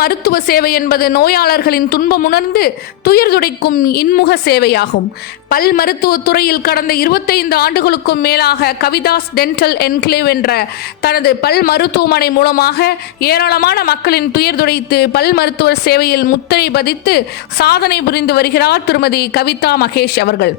மருத்துவ சேவை என்பது நோயாளர்களின் துன்பமுணர்ந்து துயர்துடைக்கும் இன்முக சேவையாகும். பல் மருத்துவத்துறையில் கடந்த 25 ஆண்டுகளுக்கும் மேலாக கவிதாஸ் டென்டல் என்க்ளேவ் என்ற தனது பல் மருத்துவமனை மூலமாக ஏராளமான மக்களின் துயர்துடைத்து பல் மருத்துவ சேவையில் முத்திரை பதித்து சாதனை புரிந்து வருகிறார் திருமதி கவிதா மகேஷ் அவர்கள்.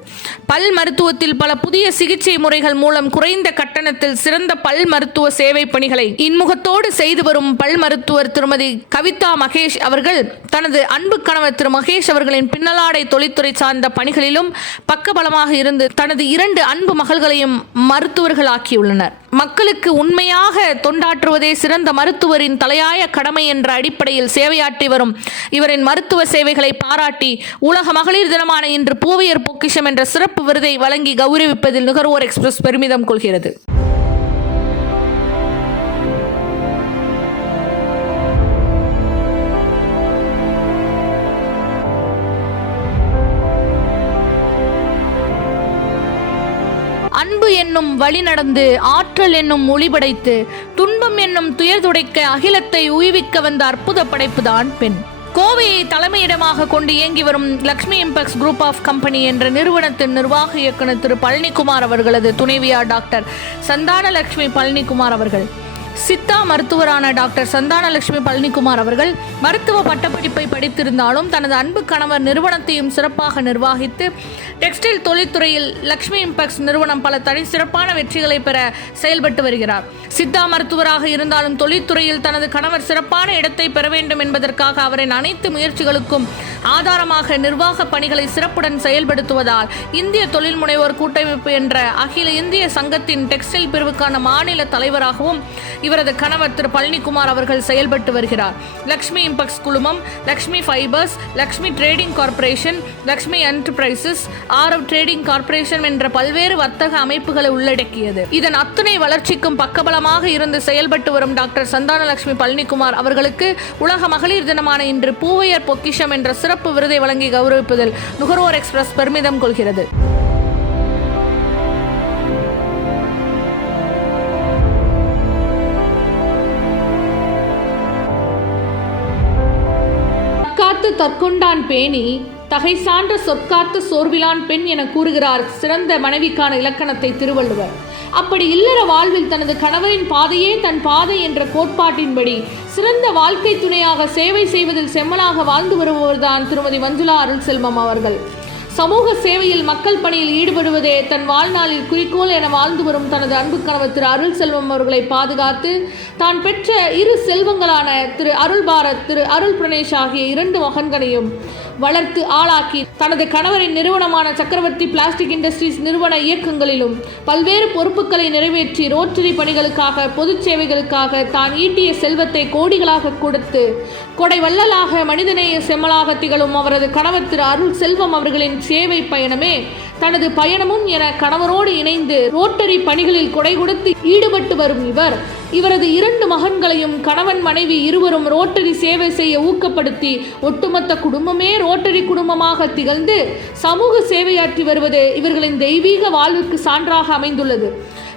பல் மருத்துவத்தில் பல புதிய சிகிச்சை முறைகள் மூலம் குறைந்த கட்டணத்தில் சிறந்த பல் மருத்துவ சேவை பணிகளை இன்முகத்தோடு செய்து வரும் பல் மருத்துவர் திருமதி கவிதா மகேஷ் அவர்கள் தனது அன்பு கணவர் திரு மகேஷ் அவர்களின் பின்னலாடை தொழில்துறை சார்ந்த பணிகளிலும் பக்கபலமாக இருந்து தனது 2 அன்பு மகள்களையும் மருத்துவர்களாக்கியுள்ளனர். மக்களுக்கு உண்மையாக தொண்டாற்றுவதே சிறந்த மருத்துவரின் தலையாய கடமை என்ற அடிப்படையில் சேவையாற்றி வரும் இவரின் மருத்துவ சேவைகளை பாராட்டி உலக மகளிர் தினமான இன்று பூவையர் பொக்கிஷம் என்ற சிறப்பு விருதை வழங்கி கௌரவிப்பதில் நுகர்வோர் எக்ஸ்பிரஸ் பெருமிதம் கொள்கிறது. அன்பு என்னும் வழி நடந்து ஆற்றல் என்னும் ஒளிபடைத்து துன்பம் என்னும் துயர் துடைக்க அகிலத்தை உய்விக்க வந்த அற்புத படைப்புதான் பெண். கோவையை தலைமையிடமாக கொண்டு இயங்கி வரும் Lakshmi Impex group of company என்ற நிறுவனத்தின் நிர்வாக இயக்குனர் திரு பழனிக்குமார் அவர்களது துணைவியார் டாக்டர் சந்தானலட்சுமி பழனிக்குமார் அவர்கள், சித்தா மருத்துவரான டாக்டர் சந்தானலட்சுமி பழனிக்குமார் அவர்கள் மருத்துவ பட்டப்படிப்பை படித்திருந்தாலும் தனது அன்பு கணவர் நிறுவனத்தையும் சிறப்பாக நிர்வகித்து டெக்ஸ்டைல் தொழில்துறையில் லக்ஷ்மி இம்பெக்ஸ் நிறுவனம் பல தனி சிறப்பான வெற்றிகளை பெற செயல்பட்டு வருகிறார். சித்தா மருத்துவராக இருந்தாலும் தொழில்துறையில் தனது கணவர் சிறப்பான இடத்தை பெற வேண்டும் என்பதற்காக அவரின் அனைத்து முயற்சிகளுக்கும் ஆதாரமாக நிர்வாக பணிகளை சிறப்புடன் செயல்படுத்துவதால் இந்திய தொழில் முனைவோர் கூட்டமைப்பு என்ற அகில இந்திய சங்கத்தின் டெக்ஸ்டைல் பிரிவுக்கான மாநில தலைவராகவும் இவரது கணவர் திரு பழனிக்குமார் அவர்கள் செயல்பட்டு வருகிறார். லக்ஷ்மி இம்பெக்ஸ் குழுமம், Lakshmi fibres, Lakshmi trading corporation, Lakshmi enterprises, Aarav trading corporation என்ற பல்வேறு வர்த்தக அமைப்புகளை உள்ளடக்கியது. இதன் அத்துணை வளர்ச்சிக்கும் பக்கபலமாக இருந்து செயல்பட்டு வரும் டாக்டர் சந்தானலட்சுமி பழனிக்குமார் அவர்களுக்கு உலக மகளிர் தினமான இன்று பூவையர் பொக்கிஷம் என்ற சிறப்பு விருதை வழங்கி கௌரவிப்பதில் நுகர்வோர் எக்ஸ்பிரஸ் பெருமிதம் கொள்கிறது. தற்கொண்டான் பேணி தகை சான்ற சொற்காத்து சோர்விலான் பெண் என கூறுகிறார் சிறந்த மனைவிக்கான இலக்கணத்தை திருவள்ளுவர். அப்படி இல்லற வாழ்வில் தனது கணவரின் பாதையே தன் பாதை என்ற கோட்பாட்டின்படி சிறந்த வாழ்க்கை துணையாக சேவை செய்வதில் செம்மலாக வாழ்ந்து வருபவர்தான் திருமதி மஞ்சுளா அருள்செல்வம் அவர்கள். சமூக சேவையில் மக்கள் பணியில் ஈடுபடுவதே தன் வாழ்நாளில் குறிக்கோள் என வாழ்ந்து வரும் தனது அன்பு கணவர் திரு அருள்செல்வம் அவர்களை பாதுகாத்து தான் பெற்ற 2 செல்வங்களான திரு அருள் பாரத், திரு அருள் பிரணேஷ் ஆகிய 2 மகன்களையும் வளர்த்து ஆளாக்கி தனது கணவரின் நிறுவனமான சக்கரவர்த்தி பிளாஸ்டிக் இண்டஸ்ட்ரீஸ் நிறுவன இயக்கங்களிலும் பல்வேறு பொறுப்புகளை நிறைவேற்றி ரோட்டரி பணிகளுக்காக பொது சேவைகளுக்காக தான் ஈட்டிய செல்வத்தை கோடிகளாக கொடுத்து கொடை வள்ளலாக மனிதநேய செம்மலாக திகழும் அவரது கணவர் திரு அருள் செல்வம் அவர்களின் சேவை பயணமே தனது பயணமும் என கணவரோடு இணைந்து ரோட்டரி பணிகளில் கொடை கொடுத்து ஈடுபட்டு வரும் இவரது 2 மகன்களையும் கணவன் மனைவி இருவரும் ரோட்டரி சேவை செய்ய ஊக்கப்படுத்தி ஒட்டுமொத்த குடும்பமே ரோட்டரி குடும்பமாக திகழ்ந்து சமூக சேவையாற்றி வருவது இவர்களின் தெய்வீக வாழ்வுக்கு சான்றாக அமைந்துள்ளது.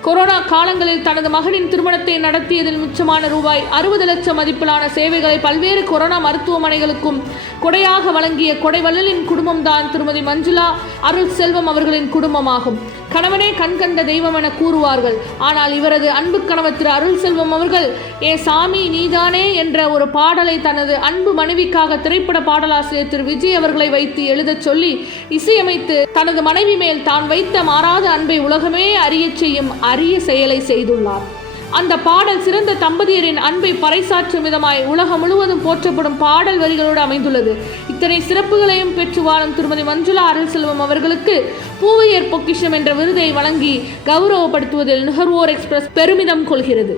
கொரோனா காலங்களில் தனது மகனின் திருமணத்தை நடத்தியதில் மிச்சமான ரூபாய் 60 லட்சம் மதிப்பிலான சேவைகளை பல்வேறு கொரோனா மருத்துவமனைகளுக்கும் கொடையாக வழங்கிய கொடைவள்ளலின் குடும்பம்தான் திருமதி மஞ்சுளா அருள் செல்வம் அவர்களின் குடும்பமாகும். கணவனே கண்கண்ட தெய்வம் என கூறுவார்கள். ஆனால் இவரது அன்பு கணவர் திரு அருள் செல்வம் அவர்கள் ஏ சாமி நீதானே என்ற ஒரு பாடலை தனது அன்பு மனைவிக்காக திரைப்பட பாடலாசிரியர் திரு விஜய் அவர்களை வைத்து எழுதச் சொல்லி இசையமைத்து தனது மனைவி மேல் தான் வைத்த மாறாத அன்பை உலகமே அறியச் செய்யும் அரிய செயலை செய்துள்ளார். அந்த பாடல் சிறந்த தம்பதியரின் அன்பை பறைசாற்றும் விதமாய் உலகம் முழுவதும் போற்றப்படும் பாடல் வரிகளோடு அமைந்துள்ளது. இத்தனை சிறப்புகளையும் பெற்று வாழும் திருமதி மஞ்சுளா அருள்செல்வம் அவர்களுக்கு பூவையர் பொக்கிஷம் என்ற விருதை வழங்கி கௌரவப்படுத்துவதில் நுகர்வோர் எக்ஸ்பிரஸ் பெருமிதம் கொள்கிறது.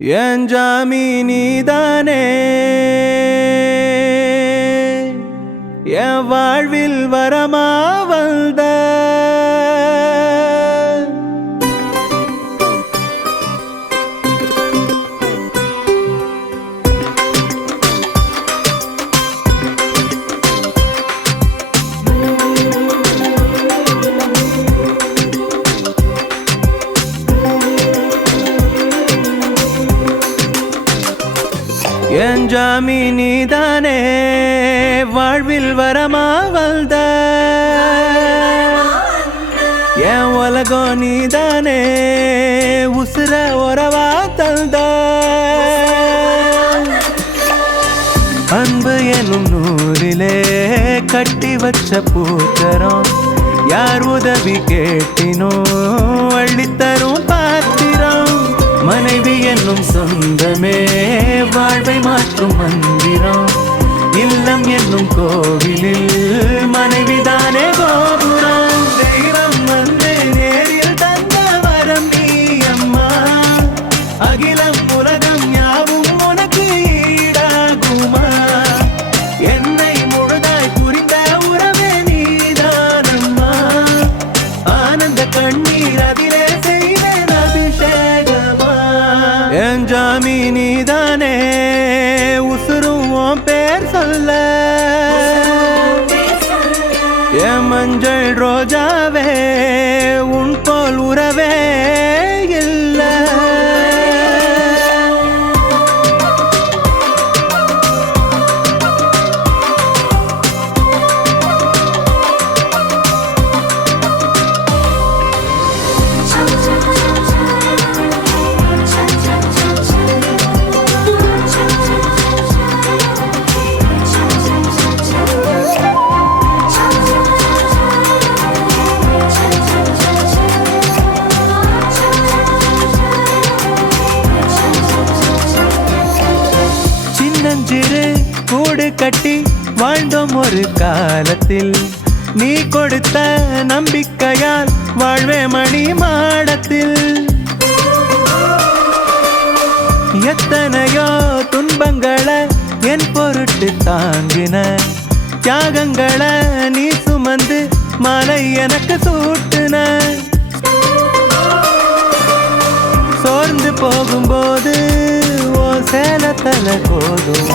என் ஜாமி நீதானே என் வாழ்வில் வரமா வந்த என் ஜாமி நீதானே வாழ்வில் வரமா வந்த என் உலகம் நீதானே உசுர உறவா தந்த அன்பு எனும் நூலிலே கட்டி வச்ச பூக்கரம் யார் உதவி கேட்டினோ அள்ளித்தரும் பாத்திரம் மனைவி என்னும் சொந்தமே வாழ்வை மாற்றும் மந்திரம் இல்லம் என்னும் கோவிலில் மனைவிதானே கோபுரம் தெய்வம் வந்து நேரில் தந்த வரம் நீ அம்மா அகிலம் உலகம் யாவும் உனக்கு ஈடாகுமா என்னை முழுதாய் புரிந்த உறவே நீதானம்மா ஆனந்த கண்ணீர் அதிலே செய்தேன் அபிஷேகமா என் ஜாமி நீதானே உசுரும் உன் பேர் சொல்ல என் மஞ்சள் ரோஜாவே உன் போல் உறவே இல்லை சின்னஞ்சிறு கூடு கட்டி வாழ்ந்தோம் ஒரு காலத்தில் நீ கொடுத்த நம்பிக்கையால் வாழ்வே மணி மாடத்தில் எத்தனையோ துன்பங்களை என் பொருட்டு தாங்கின தியாகங்களை நீ சுமந்து மாலை எனக்கு சூட்டுன சோர்ந்து போகும்போது ஓ சேலத்தல போதும்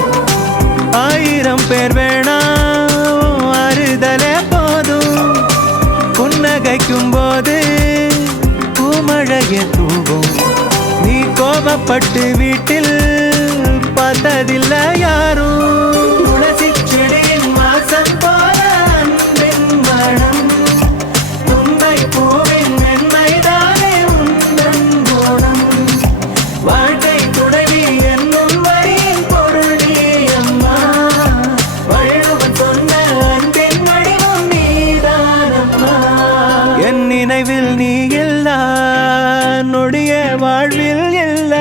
1000 பேர் வேணாம் அறுதலே போதும் புன்னகைக்கும் போது பூமழைய தூவும் நீ கோபப்பட்டு வீட்டில் பார்த்ததில்ல யாரும் துளசி செடியின் வாசம் போல அன்பின் மனம் உண்மை பூவின் மென்மைதானே உந்தன் குணம் வாழ்க்கை துணைவி என்னும் வரியின் பொருள் நீ அம்மா வள்ளுவன் சொன்ன அன்பின் வடிவம் நீதானம்மா என் நினைவில் நீ இல்லா நொடிய வாழ்வில் இல்ல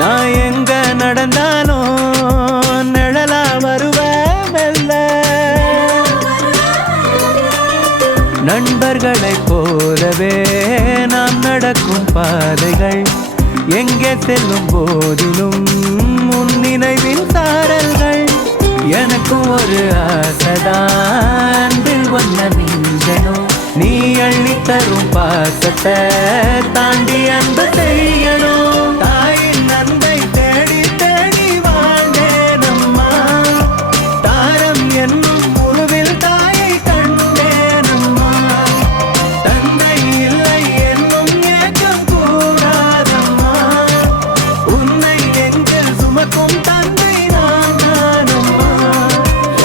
நான் எங்க நடந்தாலும் நிழலா வருவேன் மெல்ல நண்பர்களைப் போலவே நாம் நடக்கும் பாதைகள் எங்கே செல்லும் போதிலும் உன் நினைவின் சாரல்கள் எனக்கும் ஒரு ஆசைதான் அன்பில் ஒன்ன மிஞ்சணும் நீ அள்ளி தரும் பாசத்தை தாண்டி அன்பு செய்யணும் தாயின் அன்பை தேடி தேடி வாழ்ந்தேனம்மா தாரம் என்னும் உருவில் தாயை கண்டேனம்மா தந்தை இல்லை என்னும் ஏக்கம் கூடாதம்மா உன்னை நெஞ்சில் சுமக்கும் தந்தை நான் தானம்மா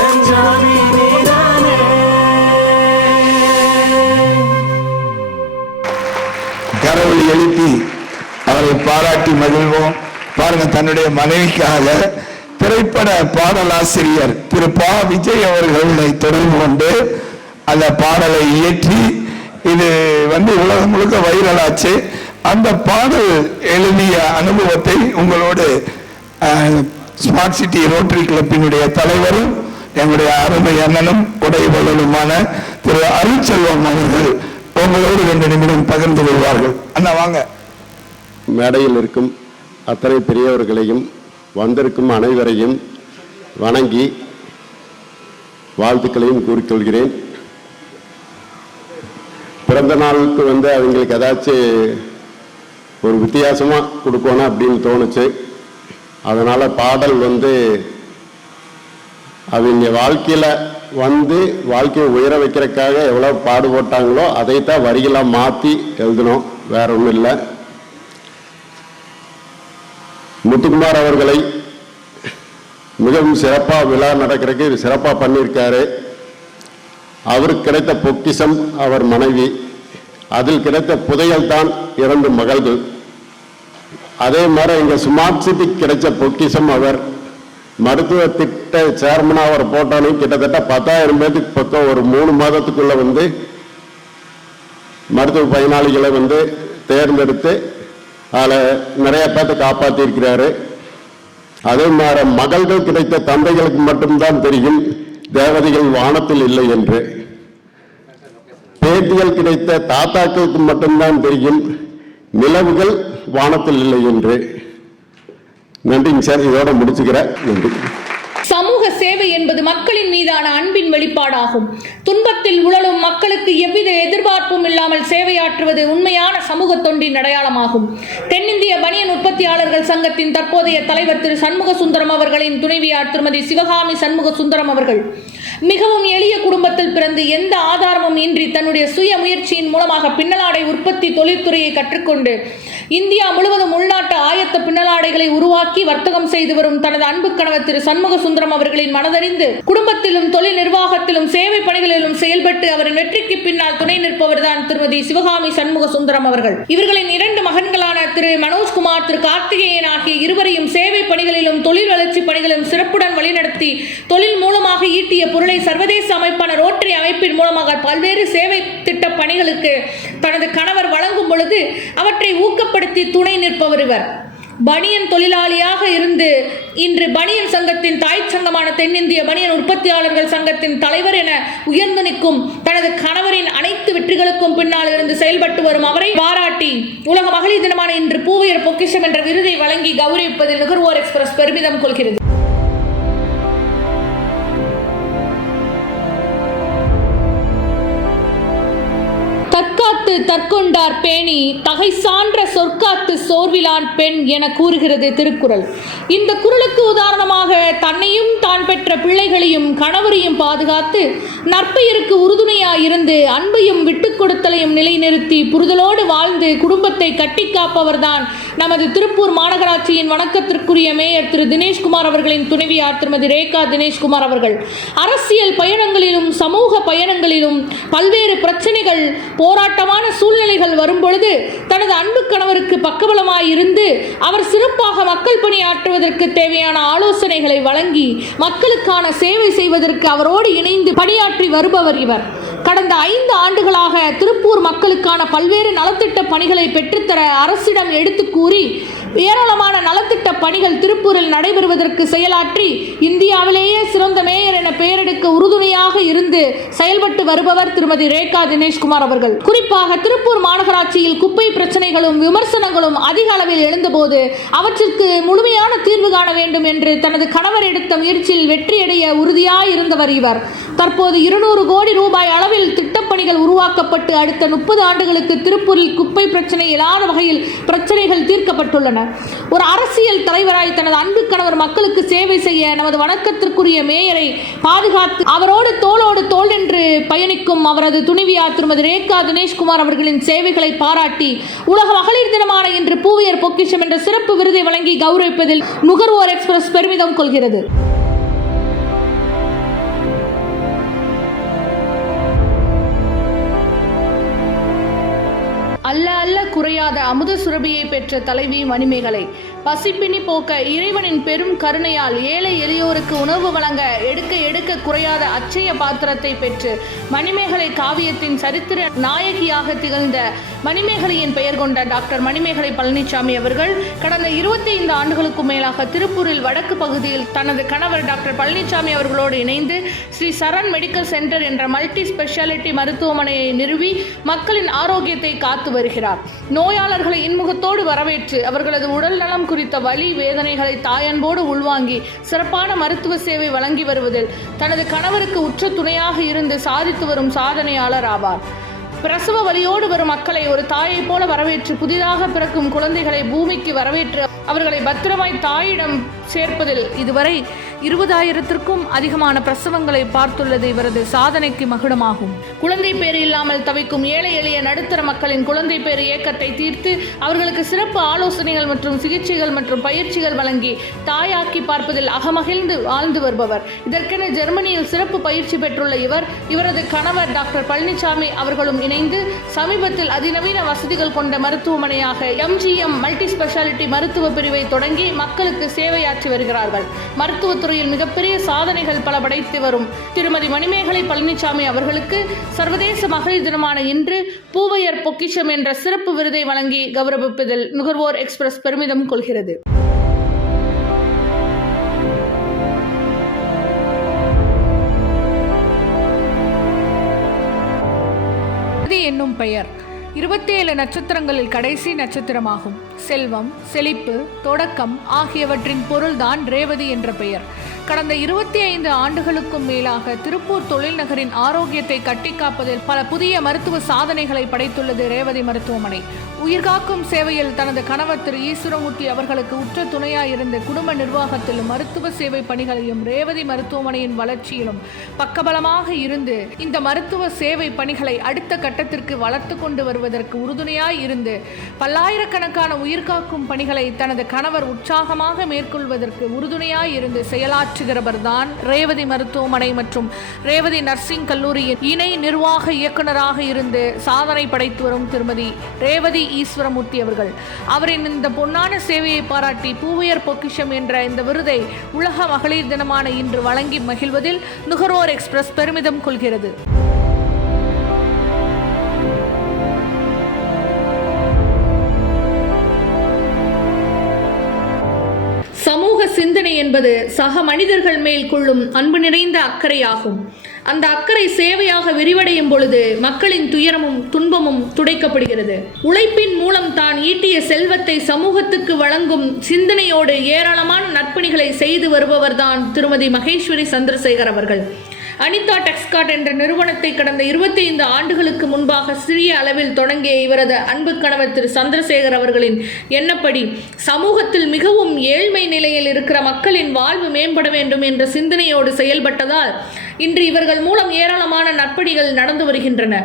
என் ஜாமி நீதானே கரவொலி எழுப்பி அவரை பாராட்டி மகிழ்வோம். பாருங்க, தன்னுடைய மனைவிக்காக திரைப்பட பாடலாசிரியர் திரு பா விஜய் அவர்களை தொடர்பு கொண்டு அந்த பாடலை இயற்றி இது உலகம் முழுக்க வைரலாச்சு. அந்த பாடல் எழுதிய அனுபவத்தை உங்களோடு ஸ்மார்ட் சிட்டி ரோட்டரி கிளப்பினுடைய தலைவரும் எங்களுடைய அருமை அண்ணனும் உடைவலுமான திரு அருள்செல்வம் அவர்கள் உங்களோடு 2 நிமிடம் பகிர்ந்து கொள்வார்கள். அண்ணா வாங்க. மேடையில் இருக்கும் அத்தனை பெரியவர்களையும் வந்திருக்கும் அனைவரையும் வணங்கி வாழ்த்துக்களையும் கூறிக்கொள்கிறேன். பிறந்த நாளுக்கு அவங்களுக்கு ஏதாச்சும் ஒரு வித்தியாசமாக கொடுக்கணும் அப்படின்னு தோணுச்சு. அதனால் பாடல் அவங்க வாழ்க்கையில் வாழ்க்கையை உயர வைக்கிறதுக்காக எவ்வளோ பாடுபட்டாங்களோ அதைத்தான் வரிகளாக மாற்றி எழுதணும், வேற ஒன்றும் இல்லை. முத்துக்குமார் அவர்களை மிகவும் சிறப்பாக விழா நடக்கிறதுக்கு சிறப்பாக பண்ணியிருக்காரு. அவருக்கு கிடைத்த பொக்கிஷம் அவர் மனைவி, அதில் கிடைத்த புதையல் தான் 2 மகள்கள். அதே மாதிரி எங்கள் ஸ்மார்ட் சிட்டி கிடைச்ச பொக்கிஷம் அவர். மருத்துவ திட்ட சேர்மனாக அவர் போட்டாலும் கிட்டத்தட்ட 10,000 பேருக்கு பக்கம் ஒரு 3 மாதத்துக்குள்ள மருத்துவ பயனாளிகளை தேர்ந்தெடுத்து அதில் நிறைய பேர்த்தை காப்பாற்றியிருக்கிறாரு. அதே மாதிரி மகள்கள் கிடைத்த தந்தைகளுக்கு மட்டும்தான் தெரியும் தேவதைகள் வானத்தில் இல்லை என்று. பேத்திகள் கிடைத்த தாத்தாக்களுக்கு மட்டும்தான் தெரியும் நிலவுகள் வானத்தில் இல்லை என்று. நன்றிங்க சார், இதோட முடிச்சுக்கிறேன். நன்றி. சமூக சேவை என்பது மக்களின் மீதான அன்பின் வெளிப்பாடாகும். துன்பத்தில் உழலும் மக்களுக்கு எவ்வித எதிர்பார்ப்பும் இல்லாமல் சேவையாற்றுவது உண்மையான சமூக தொண்டின் அடையாளமாகும். தென்னிந்திய பனியன் உற்பத்தியாளர்கள் சங்கத்தின் தற்போதைய தலைவர் திரு சண்முக சுந்தரம் அவர்களின் துணைவியார் திருமதி சிவகாமி சண்முக சுந்தரம் அவர்கள் மிகவும் எளிய குடும்பத்தில் பிறந்து எந்த ஆதாரமும் இன்றி தன்னுடைய சுய முயற்சியின் மூலமாக பின்னலாடை உற்பத்தி தொழில்துறையை கற்றுக்கொண்டு இந்தியா முழுவதும் உள்நாட்டு ஆயத்த பின்னலாடைகளை உருவாக்கி வர்த்தகம் செய்து வரும் தனது அன்பு கணவர் திரு சண்முக சுந்தரம் அவர்களின் மனதறிந்து குடும்பத்திலும் தொழில் நிர்வாகத்திலும் சேவை பணிகளிலும் செயல்பட்டு அவரின் வெற்றிக்கு பின்னால் துணை நிற்பவர்தான் திருமதி சிவகாமி சண்முக சுந்தரம் அவர்கள். இவர்களின் 2 மகன்களான திரு மனோஜ்குமார், திரு கார்த்திகேயன் ஆகிய இருவரையும் சேவை பணிகளிலும் தொழில் வளர்ச்சி பணிகளிலும் சிறப்புடன் வழிநடத்தி தொழில் மூலமாக ஈட்டிய பொருளை சர்வதேச அமைப்பான ரோட்டரி அமைப்பின் மூலமாக பல்வேறு சேவை திட்ட பணிகளுக்கு தனது கணவர் வழங்கும் பொழுது அவற்றை ஊக்கப்படுத்தி துணை நிற்பவர் இவர். பனியன் தொழிலாளியாக இருந்து இன்று பனியன் சங்கத்தின் தாய் சங்கமான தென்னிந்திய பனியன் உற்பத்தியாளர்கள் சங்கத்தின் தலைவர் என உயர்ந்து நிற்கும் தனது கணவரின் அனைத்து வெற்றிகளுக்கும் பின்னால் இருந்து செயல்பட்டு வரும் அவரை பாராட்டி உலக மகளிர் தினமான இன்று பூவியர் பொக்கிஷம் என்ற விருதை வழங்கி கௌரவிப்பதில் நுகர்வோர் எக்ஸ்பிரஸ் பெருமிதம் கொள்கிறது. தற்காத்து தற்கொண்டார் பேணி தகை சான்ற சொற்காத்து சோர்விலான் பெண் என கூறுகிறது திருக்குறள். இந்த குறளுக்கு உதாரணமாக தன்னையும் தான் பெற்ற பிள்ளைகளையும் கணவரையும் பாதுகாத்து நற்பெயருக்கு உறுதுணையாய் இருந்து அன்பையும் விட்டுக் கொடுத்தலையும் நிலைநிறுத்தி புரிதலோடு வாழ்ந்து குடும்பத்தை கட்டி காப்பவர்தான் நமது திருப்பூர் மாநகராட்சியின் வணக்கத்திற்குரிய மேயர் திரு தினேஷ்குமார் அவர்களின் துணைவியார் திருமதி ரேகா தினேஷ்குமார் அவர்கள். அரசியல் பயணங்களிலும் சமூக பயணங்களிலும் பல்வேறு பிரச்சனைகள் போராட்டமான சூழ்நிலைகள் வரும்பொழுது தனது அன்பு கணவருக்கு பக்கபலமாய் இருந்து அவர் சிறப்பாக மக்கள் பணியாற்றுவதற்கு தேவையான ஆலோசனைகளை வழங்கி மக்களுக்கான சேவை செய்வதற்கு அவரோடு இணைந்து பணியாற்றி வருபவர் இவர். கடந்த 5 ஆண்டுகளாக திருப்பூர் மக்களுக்கான பல்வேறு நலத்திட்ட பணிகளை பெற்றுத்தர அரசிடம் எடுத்து கூறி ஏராளமான நலத்திட்ட பணிகள் திருப்பூரில் நடைபெறுவதற்கு செயலாற்றி இந்தியாவிலேயே சிறந்த மேயர் என பெயரெடுக்க உறுதுணையாக இருந்து செயல்பட்டு வருபவர் திருமதி ரேகா தினேஷ்குமார் அவர்கள். குறிப்பாக திருப்பூர் மாநகராட்சியில் குப்பை பிரச்சனைகளும் விமர்சனங்களும் அதிக அளவில் எழுந்தபோது அவற்றிற்கு முழுமையான தீர்வு காண வேண்டும் என்று தனது கணவர் எடுத்த முயற்சியில் வெற்றியடைய உறுதியாய் இருந்தவர் இவர். தற்போது 200 கோடி ரூபாய் அளவில் திட்டப்பணிகள் உருவாக்கப்பட்டு அடுத்த 30 ஆண்டுகளுக்கு திருப்பூரில் குப்பை பிரச்சனை இல்லாத வகையில் பிரச்சனைகள் தீர்க்கப்பட்டுள்ளன. ஒரு அரசியல் தலைவராய் தனது அன்பு கணவர் மக்களுக்கு சேவை செய்ய நமது வணக்கத்திற்குரிய மேயரை பாதுகாத்து அவரோடு தோளோடு தோள் என்று பயணிக்கும் அவரது துணைவியார் திருமதி ரேகா தினேஷ்குமார் அவர்களின் சேவைகளை பாராட்டி உலக மகளிர் தினமான இன்று பூவியர் பொக்கிஷம் என்ற சிறப்பு விருதை வழங்கி கௌரவிப்பதில் நுகர்வோர் எக்ஸ்பிரஸ் பெருமிதம் கொள்கிறது. அல்ல அல்ல குறையாத அமுத சுரபியை பெற்ற தலைவி மணிமேகலை பசிப்பினி போக்க இறைவனின் பெரும் கருணையால் ஏழை எளியோருக்கு உணவு வழங்க எடுக்க எடுக்க குறையாத அச்சய பாத்திரத்தை பெற்று மணிமேகலை காவியத்தின் சரித்திர நாயகியாக திகழ்ந்த மணிமேகலையின் பெயர் கொண்ட டாக்டர் மணிமேகலை பழனிசாமி அவர்கள் கடந்த 25 ஆண்டுகளுக்கு மேலாக திருப்பூரில் வடக்கு பகுதியில் தனது கணவர் டாக்டர் பழனிசாமி அவர்களோடு இணைந்து ஸ்ரீ சரண் மெடிக்கல் சென்டர் என்ற மல்டி ஸ்பெஷாலிட்டி மருத்துவமனையை நிறுவி மக்களின் ஆரோக்கியத்தை காத்து வருகிறார். நோயாளர்களை இன்முகத்தோடு வரவேற்று அவர்களது உடல் நலம் குறித்த வலி வேதனைகளை தாயன்போடு உள்வாங்கி சிறப்பான மருத்துவ சேவை வழங்கி வருவதில் தனது கணவருக்கு உற்ற துணையாக இருந்து சாதித்து வரும் சாதனையாளர் ஆவார். பிரசவ வலியோடு வரும் மக்களை ஒரு தாயை போல வரவேற்று புதிதாக பிறக்கும் குழந்தைகளை பூமிக்கு வரவேற்று அவர்களை பத்திரமாய் தாயிடம் சேர்ப்பதில் இதுவரை 20,000த்திற்கும் அதிகமான பிரசவங்களை பார்த்துள்ளது இவரது சாதனைக்கு மகுடமாகும். குழந்தை பேறு இல்லாமல் தவிக்கும் ஏழை எளிய நடுத்தர மக்களின் குழந்தை பேறு இயக்கத்தை தீர்த்து அவர்களுக்கு சிறப்பு ஆலோசனைகள் மற்றும் சிகிச்சைகள் மற்றும் பயிற்சிகள் வழங்கி தாயாக்கி பார்ப்பதில் அகமகிழ்ந்து வாழ்ந்து வருபவர். இதற்கென ஜெர்மனியில் சிறப்பு பயிற்சி பெற்றுள்ள இவரது கணவர் டாக்டர் பழனிசாமி அவர்களும் இணைந்து சமீபத்தில் அதிநவீன வசதிகள் கொண்ட மருத்துவமனையாக MGM மல்டி ஸ்பெஷாலிட்டி மருத்துவ பிரிவை தொடங்கி மக்களுக்கு சேவையாற்றி வருகிறார்கள். மருத்துவத்துறையில் மிகப்பெரிய சாதனைகள் பல படைத்து வரும் திருமதி மணிமேகலை பழனிசாமி அவர்களுக்கு சர்வதேச மகளிர் தினமான இன்று பூவையர் பொக்கிஷம் என்ற சிறப்பு விருதை வழங்கி கௌரவிப்பதில் நுகர்வோர் எக்ஸ்பிரஸ் பெருமிதம் கொள்கிறது. என்னும் பெயர் 27 நட்சத்திரங்களில் கடைசி நட்சத்திரமாகும். செல்வம், செழிப்பு, தொடக்கம் ஆகியவற்றின் பொருள்தான் ரேவதி என்ற பெயர். கடந்த 25 ஆண்டுகளுக்கும் மேலாக திருப்பூர் தொழில் நகரின் ஆரோக்கியத்தை கட்டிக்காப்பதில் பல புதிய மருத்துவ சாதனைகளை படைத்துள்ளது ரேவதி மருத்துவமனை. உயிர்காக்கும் சேவையில் தனது கணவர் திரு ஈஸ்வரமூர்த்தி அவர்களுக்கு உற்ற துணையாயிருந்த குடும்ப நிர்வாகத்திலும் மருத்துவ சேவை பணிகளையும் ரேவதி மருத்துவமனையின் வளர்ச்சியிலும் பக்கபலமாக இருந்து இந்த மருத்துவ சேவை பணிகளை அடுத்த கட்டத்திற்கு வளர்த்து கொண்டு வருவதற்கு உறுதுணையாய் இருந்து பல்லாயிரக்கணக்கான உயிர்காக்கும் பணிகளை தனது கணவர் உற்சாகமாக மேற்கொள்வதற்கு உறுதுணையாய் இருந்து செயலாற்றுகிறவர் தான் ரேவதி மருத்துவமனை மற்றும் ரேவதி நர்சிங் கல்லூரியின் இணை நிர்வாக இயக்குநராக இருந்து சாதனை படைத்து வரும் திருமதி ரேவதி ஈஸ்வரமூர்த்தி அவர்கள். அவரின் இந்த பொன்னான சேவையை பாராட்டி பூவையர் பொக்கிஷம் என்ற இந்த விருதை உலக மகளிர் தினமான இன்று வழங்கி மகிழ்வதில் நுகர்வோர் எக்ஸ்பிரஸ் பெருமிதம் கொள்கிறது. சமூக சிந்தனை என்பது சக மனிதர்கள் மேல் கொள்ளும் அன்பு நிறைந்த அக்கறையாகும். அந்த அக்கறை சேவையாக விரிவடையும் பொழுது மக்களின் துயரமும் துன்பமும் துடைக்கப்படுகிறது. உழைப்பின் மூலம் தான் ஈட்டிய செல்வத்தை சமூகத்துக்கு வழங்கும் சிந்தனையோடு ஏராளமான நற்பணிகளை செய்து வருபவர்தான் திருமதி மகேஸ்வரி சந்திரசேகர் அவர்கள். அனிதா டெக்ஸ்கார்ட் என்ற நிறுவனத்தை கடந்த 25 ஆண்டுகளுக்கு முன்பாக சிறிய அளவில் தொடங்கிய இவரது அன்பு கணவர் திரு சந்திரசேகர் அவர்களின் எண்ணப்படி சமூகத்தில் மிகவும் ஏழ்மை நிலையில் இருக்கிற மக்களின் வாழ்வு மேம்பட வேண்டும் என்ற சிந்தனையோடு செயல்பட்டதால் இன்று இவர்கள் மூலம் ஏராளமான நற்பணிகள் நடந்து வருகின்றன.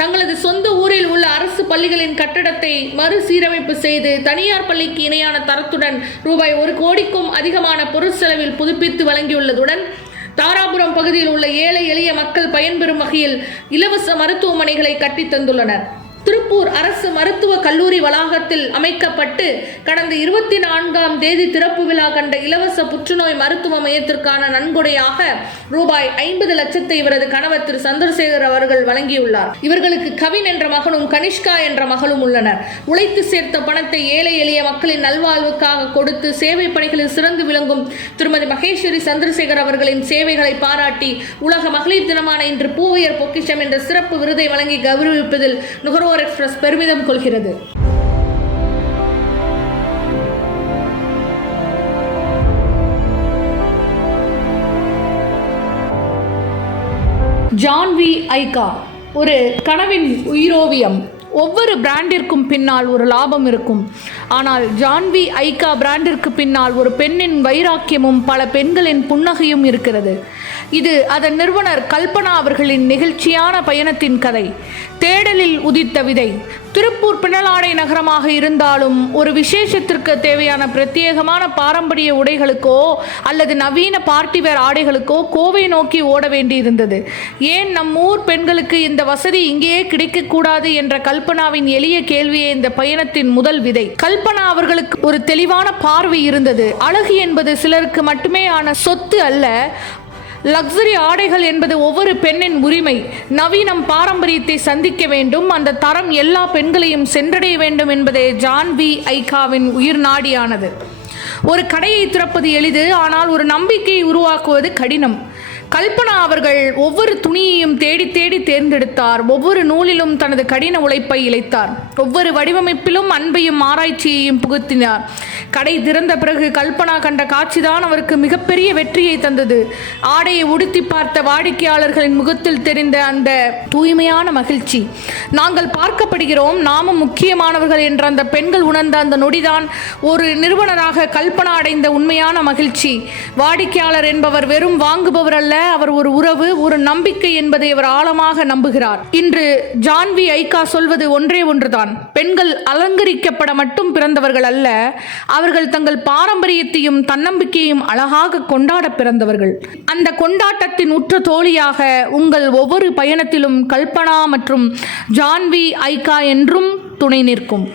தங்களது சொந்த ஊரில் உள்ள அரசு பள்ளிகளின் கட்டடத்தை மறுசீரமைப்பு செய்து தனியார் பள்ளிக்கு இணையான தரத்துடன் ரூபாய் 1 கோடிக்கும் அதிகமான பொருட்செலவில் புதுப்பித்து வழங்கியுள்ளதுடன் தாராபுரம் பகுதியில் உள்ள ஏழை எளிய மக்கள் பயன்பெறும் வகையில் இலவச மருத்துவமனைகளை கட்டித் தந்துள்ளனர். திருப்பூர் அரசு மருத்துவ கல்லூரி வளாகத்தில் அமைக்கப்பட்டு கடந்த 24ஆம் தேதி திறப்பு விழா கண்ட இலவச புற்றுநோய் மருத்துவ மையத்திற்கான நன்கொடையாக ரூபாய் 50 லட்சத்தை இவரது கணவர் திரு சந்திரசேகர் அவர்கள் வழங்கியுள்ளார். இவர்களுக்கு கவின் என்ற மகனும் கனிஷ்கா என்ற மகளும் உள்ளனர். உழைத்து சேர்த்த பணத்தை ஏழை எளிய மக்களின் நல்வாழ்வுக்காக கொடுத்து சேவை பணிகளில் சிறந்து விளங்கும் திருமதி மகேஸ்வரி சந்திரசேகர் அவர்களின் சேவைகளை பாராட்டி உலக மகளிர் தினமான இன்று பூவையர் பொக்கிஷம் என்ற சிறப்பு விருதை வழங்கி கௌரவிப்பதில் நுகர்வோர் எக்ஸ்பிரஸ் பெருமிதம் கொள்கிறது. ஜான் வி ஐகா ஒரு கனவின் உயிரோவியம். ஒவ்வொரு பிராண்டிற்கும் பின்னால் ஒரு லாபம் இருக்கும். ஆனால் ஜான் வி ஐகா பிராண்டிற்கு பின்னால் ஒரு பெண்ணின் வைராக்கியமும் பல பெண்களின் புன்னகையும் இருக்கிறது. இது அதன் நிறுவனர் கல்பனா அவர்களின் நெகிழ்ச்சியான பயணத்தின் கதை. தேடலில் உதித்த விதை. திருப்பூர் பின்னலாடை நகரமாக இருந்தாலும் ஒரு விசேஷத்திற்கு தேவையான பிரத்யேகமான பாரம்பரிய உடைகளுக்கோ அல்லது நவீன பார்ட்டிவேர் ஆடைகளுக்கோ கோவை நோக்கி ஓட வேண்டியிருந்தது. ஏன் நம் ஊர் பெண்களுக்கு இந்த வசதி இங்கேயே கிடைக்கக்கூடாது என்ற கல்பனாவின் எளிய கேள்வியே இந்த பயணத்தின் முதல் விதை. கல்பனா அவர்களுக்கு ஒரு தெளிவான பார்வை இருந்தது. அழகு என்பது சிலருக்கு மட்டுமே ஆன சொத்து அல்ல. லக்ஸரி ஆடைகள் என்பது ஒவ்வொரு பெண்ணின் உரிமை. நவீனம் பாரம்பரியத்தை சந்திக்க வேண்டும். அந்த தரம் எல்லா பெண்களையும் சென்றடைய வேண்டும் என்பதே ஜான் வி ஐகாவின் உயிர் நாடியானது. ஒரு கடையை திறப்பது எளிது, ஆனால் ஒரு நம்பிக்கையை உருவாக்குவது கடினம். கல்பனா அவர்கள் ஒவ்வொரு துணியையும் தேடி தேடி தேர்ந்தெடுத்தார். ஒவ்வொரு நூலிலும் தனது கடின உழைப்பை இழைத்தார். ஒவ்வொரு வடிவமைப்பிலும் அன்பையும் ஆராய்ச்சியையும் புகுத்தினார். கடை திறந்த பிறகு கல்பனா கண்ட காட்சிதான் அவருக்கு மிகப்பெரிய வெற்றியை தந்தது. ஆடையை உடுத்தி பார்த்த வாடிக்கையாளர்களின் முகத்தில் தெரிந்த அந்த தூய்மையான மகிழ்ச்சி. நாங்கள் பார்க்கப்படுகிறோம், நாமும் முக்கியமானவர்கள் என்ற அந்த பெண்கள் உணர்ந்த அந்த நொடிதான் ஒரு நிறுவனராக கல்பனா அடைந்த உண்மையான மகிழ்ச்சி. வாடிக்கையாளர் என்பவர் வெறும் வாங்குபவர் அல்ல, அவர் ஒரு உறவு, ஒரு நம்பிக்கை என்பதை அவர் ஆழமாக நம்புகிறார். இன்று ஜான்வி ஐகா சொல்வது ஒன்றே ஒன்றுதான்: பெண்கள் அலங்கரிக்கப்பட மட்டும் பிறந்தவர்கள் அல்ல, அவர்கள் தங்கள் பாரம்பரியத்தையும் தன்னம்பிக்கையையும் அழகாக கொண்டாட பிறந்தவர்கள். அந்த கொண்டாட்டத்தின் உற்ற தோழியாக உங்கள் ஒவ்வொரு பயணத்திலும் கல்பனா மற்றும் ஜான்வி ஐகா என்றும் துணை நிற்கும்.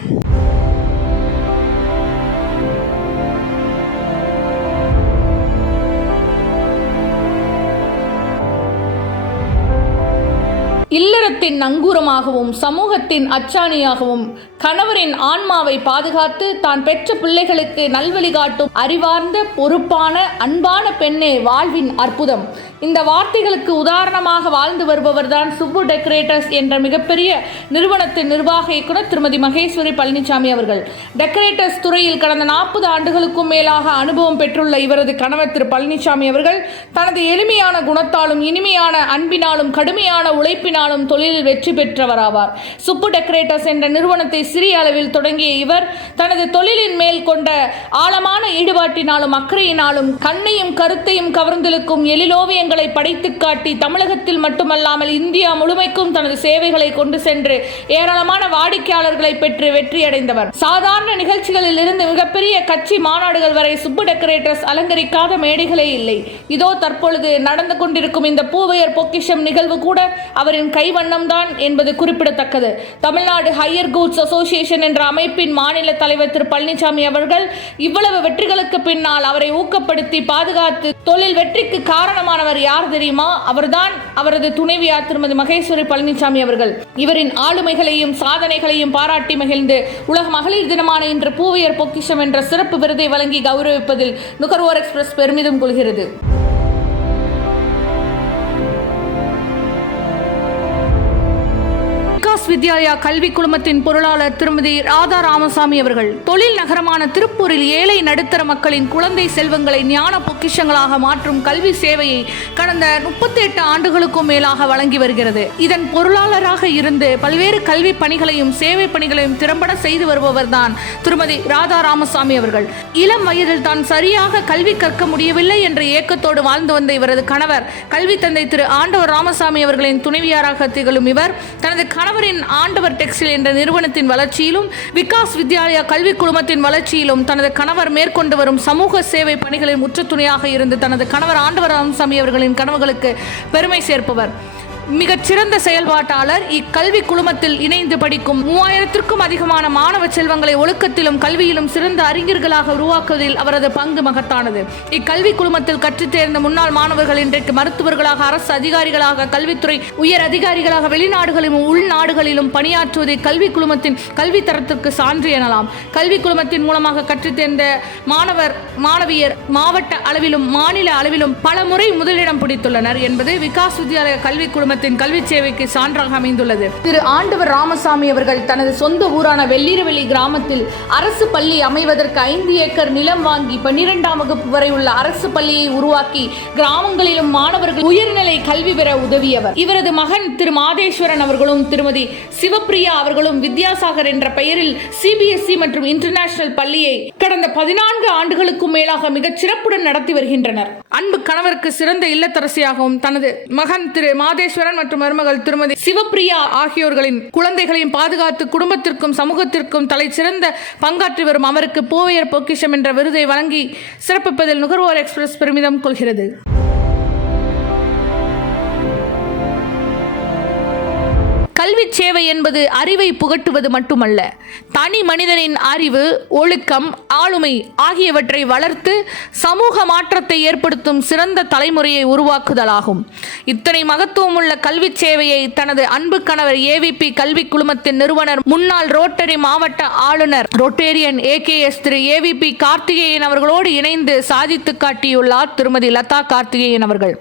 இல்லறத்தின் நங்கூரமாகவும் சமூகத்தின் அச்சாணியாகவும் கணவரின் ஆன்மாவை பாதுகாத்து தான் பெற்ற பிள்ளைகளுக்கு நல்வழி காட்டும் அறிவார்ந்த, பொறுப்பான, அன்பான பெண்ணே வாழ்வின் அற்புதம். இந்த வார்த்தைகளுக்கு உதாரணமாக வாழ்ந்து வருபவர்தான் சுப்பு டெக்கரேட்டர்ஸ் என்ற மிகப்பெரிய நிறுவனத்தின் நிர்வாக இயக்குனர் திருமதி மகேஸ்வரி பழனிசாமி அவர்கள். டெக்கரேட்டர்ஸ் துறையில் கடந்த 40 ஆண்டுகளுக்கும் மேலாக அனுபவம் பெற்றுள்ள இவரது கணவர் திரு பழனிசாமி அவர்கள் தனது எளிமையான குணத்தாலும் இனிமையான அன்பினாலும் கடுமையான உழைப்பினாலும் தொழிலில் வெற்றி பெற்றவராவார். சுப்பு டெக்கரேட்டர்ஸ் என்ற நிறுவனத்தை சிறிய அளவில் தொடங்கிய இவர் தனது தொழிலின் மேல் கொண்ட ஆழமான ஈடுபாட்டினாலும் அக்கறையினாலும் கண்ணையும் கருத்தையும் கவர்ந்திழுக்கும் எழிலோவியங்கள் படைத்து காட்டி தமிழகத்தில் மட்டுமல்லாமல் இந்தியா முழுமைக்கும் தனது சேவைகளை கொண்டு சென்று ஏராளமான வாடிக்கையாளர்களை பெற்று வெற்றியடைந்தவர். சாதாரண நிகழ்ச்சிகளில் இருந்து மிகப்பெரிய கட்சி மாநாடுகள் வரை சுப்பு டெக்கரேட்டர்ஸ் அலங்கரிக்காத மேடைகளே இல்லை. இதோ தற்பொழுது நடந்து கொண்டிருக்கும் இந்த பூவையர் பொக்கிஷம் நிகழ்வு கூட அவரின் கைவண்ணம் தான் என்பது குறிப்பிடத்தக்கது. தமிழ்நாடு ஹையர் கூட்ஸ் அசோசியேஷன் என்ற அமைப்பின் மாநில தலைவர் திரு பழனிசாமி அவர்கள் இவ்வளவு வெற்றிகளுக்கு பின்னால் அவரை ஊக்கப்படுத்தி பாதுகாத்து தொழில் வெற்றிக்கு காரணமானவர் யார் தெரியுமா? அவர்தான் அவரது துணைவியார் திருமதி மகேஸ்வரி பழனிசாமி அவர்கள். இவரின் ஆளுமைகளையும் சாதனைகளையும் பாராட்டி மகிழ்ந்து உலக மகளிர் தினமான இன்று பூவையர் பொக்கிஷம் என்ற சிறப்பு விருதை வழங்கி கௌரவிப்பதில் நுகர்வோர் எக்ஸ்பிரஸ் பெருமிதம் கொள்கிறது. வித்யாலயா கல்வி குழுமத்தின் பொருளாளர் திருமதி ராதா ராமசாமி அவர்கள் தொழில் நகரமான திருப்பூரில் ஏழை நடுத்தர மக்களின் குழந்தை செல்வங்களை ஞான பொக்கிஷங்களாக மாற்றும் கல்வி சேவையை கடந்த 38 ஆண்டுகளுக்கும் மேலாக வழங்கி வருகிறது. இதன் பொருளாளராக இருந்து பல்வேறு கல்வி பணிகளையும் சேவை பணிகளையும் திறம்பட செய்து வருபவர் தான் திருமதி ராதா ராமசாமி அவர்கள். இளம் வயதில் தான் சரியாக கல்வி கற்க முடியவில்லை என்ற ஏக்கத்தோடு வாழ்ந்து வந்த இவரது கணவர் கல்வி தந்தை திரு ஆண்டவர் ராமசாமி அவர்களின் துணைவியாராக திகழும் இவர் தனது கணவரின் ஆண்டவர் டெக்ஸ்டைல் என்ற நிறுவனத்தின் வளர்ச்சியிலும் விகாஸ் வித்யாலயா கல்வி குழுமத்தின் வளர்ச்சியிலும் தனது கணவர் மேற்கொண்டு வரும் சமூக சேவை பணிகளின் முற்று துணையாக இருந்து தனது கணவர் ஆண்டவர் ராமசாமி அவர்களின் கனவுகளுக்கு பெருமை சேர்ப்பவர். மிகச்சிறந்த செயல்பாட்டாளர். இக்கல்வி குழுமத்தில் இணைந்து படிக்கும் 3000க்கும் அதிகமான மாணவ செல்வங்களை ஒழுக்கத்திலும் கல்வியிலும் சிறந்த அறிஞர்களாக உருவாக்குவதில் அவரது பங்கு மகத்தானது. இக்கல்வி குழுமத்தில் கற்றுத் தேர்ந்த முன்னாள் மாணவர்கள் இன்றைக்கு மருத்துவர்களாக, அரசு அதிகாரிகளாக, கல்வித்துறை உயர் அதிகாரிகளாக வெளிநாடுகளிலும் உள்நாடுகளிலும் பணியாற்றுவது கல்வி குழுமத்தின் கல்வி தரத்திற்கு சான்று எனலாம். கல்வி குழுமத்தின் மூலமாக கற்றுத் தேர்ந்த மாணவியர் மாவட்ட அளவிலும் மாநில அளவிலும் பல முறை முதலிடம் பிடித்துள்ளனர் என்பது விகாஸ் வித்யாலயா கல்வி குழும கல்வி சேவைக்கு சான்றாக அமைந்துள்ளது. திரு ஆண்டவர் ராமசாமி அவர்கள் தனது சொந்த ஊரான வெள்ளிரவெளி கிராமத்தில் அரசு பள்ளி அமைவதற்கு 5 ஏக்கர் நிலம் வாங்கி 12ஆம் வகுப்பு வரை உள்ள அரசு பள்ளியை உருவாக்கி கிராமங்களிலும் மாணவர்கள் உயர்நிலை கல்வி பெற உதவியவர். இவரது மகன் திரு மாதேஸ்வரன் அவர்களும் திருமதி சிவப்பிரியா அவர்களும் வித்யாசாகர் என்ற பெயரில் CBSE மற்றும் இன்டர்நேஷனல் பள்ளியை கடந்த 14 ஆண்டுகளுக்கும் மேலாக மிகச் சிறப்புடன் நடத்தி வருகின்றனர். அன்பு கணவருக்கு சிறந்த இல்லத்தரசியாகவும் தனது மகன் திரு மாதேஸ்வரன் மற்றும் மருமகள் திருமதி சிவப்பிரியா ஆகியோர்களின் குழந்தைகளையும் பாதுகாத்து குடும்பத்திற்கும் சமூகத்திற்கும் தலை சிறந்த பங்காற்றி வரும் அவருக்கு பூவையர் பொக்கிஷம் என்ற விருதை வழங்கி சிறப்பிப்பதில் நுகர்வோர் எக்ஸ்பிரஸ் பெருமிதம் கொள்கிறது. கல்வி சேவை என்பது அறிவை புகட்டுவது மட்டுமல்ல, தனி மனிதனின் அறிவு, ஒழுக்கம், ஆளுமை ஆகியவற்றை வளர்த்து சமூக மாற்றத்தை ஏற்படுத்தும் சிறந்த தலைமுறையை உருவாக்குதலாகும். இத்தனை மகத்துவம் உள்ள கல்வி சேவையை தனது அன்பு கணவர் AVP கல்வி குழுமத்தின் நிறுவனர், முன்னாள் ரோட்டரி மாவட்ட ஆளுநர் ரோட்டேரியன் AKS திரு AVP கார்த்திகேயன் அவர்களோடு இணைந்து சாதித்து காட்டியுள்ளார் திருமதி லதா கார்த்திகேயன் அவர்கள்.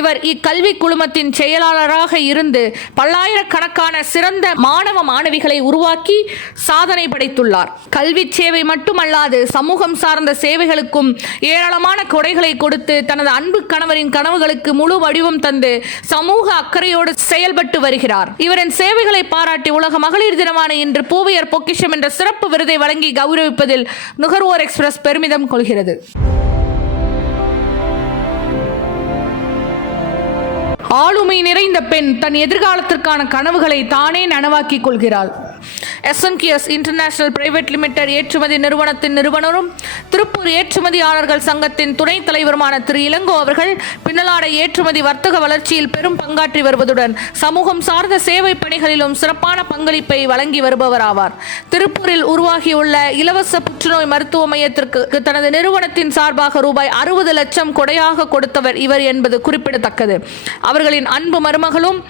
இவர் இக்கல்வி குழுமத்தின் செயலாளராக இருந்து பல்லாயிரக்கணக்கான நூற்றுக்கணக்கான சிறந்த மாணவ மாணவிகளை உருவாக்கி சாதனை படைத்துள்ளார். கல்வி சேவை மட்டுமல்லாது சமூகம் சார்ந்த சேவைகளுக்கும் ஏராளமான கொடைகளை கொடுத்து தனது அன்பு கணவரின் கனவுகளுக்கு முழு வடிவம் தந்து சமூக அக்கறையோடு செயல்பட்டு வருகிறார். இவரின் சேவைகளை பாராட்டி உலக மகளிர் தினமான இன்று பூவையர் பொக்கிஷம் என்ற சிறப்பு விருதை வழங்கி கௌரவிப்பதில் நுகர்வோர் எக்ஸ்பிரஸ் பெருமிதம் கொள்கிறது. ஆளுமை நிறைந்த பெண் தன் எதிர்காலத்திற்கான கனவுகளை தானே நனவாக்கிக் கொள்கிறாள். SNQS இன்டர்நேஷனல் பிரைவேட் லிமிடெட் ஏற்றுமதி நிறுவனத்தின் நிறுவனரும் திருப்பூர் ஏற்றுமதியாளர்கள் சங்கத்தின் துணைத் தலைவருமான திரு இளங்கோ அவர்கள் பின்னலாடை ஏற்றுமதி வர்த்தக வளர்ச்சியில் பெரும் பங்காற்றி வருவதுடன் சமூகம் சார்ந்த சேவை பணிகளிலும் சிறப்பான பங்களிப்பை வழங்கி வருபவராவார். திருப்பூரில் உருவாகியுள்ள இலவச புற்றுநோய் மருத்துவ மையத்திற்கு தனது நிறுவனத்தின் சார்பாக ரூபாய் 60 லட்சம் கொடையாக கொடுத்தவர் இவர் என்பது குறிப்பிடத்தக்கது. அவர்களின் அன்பு மருமகளும்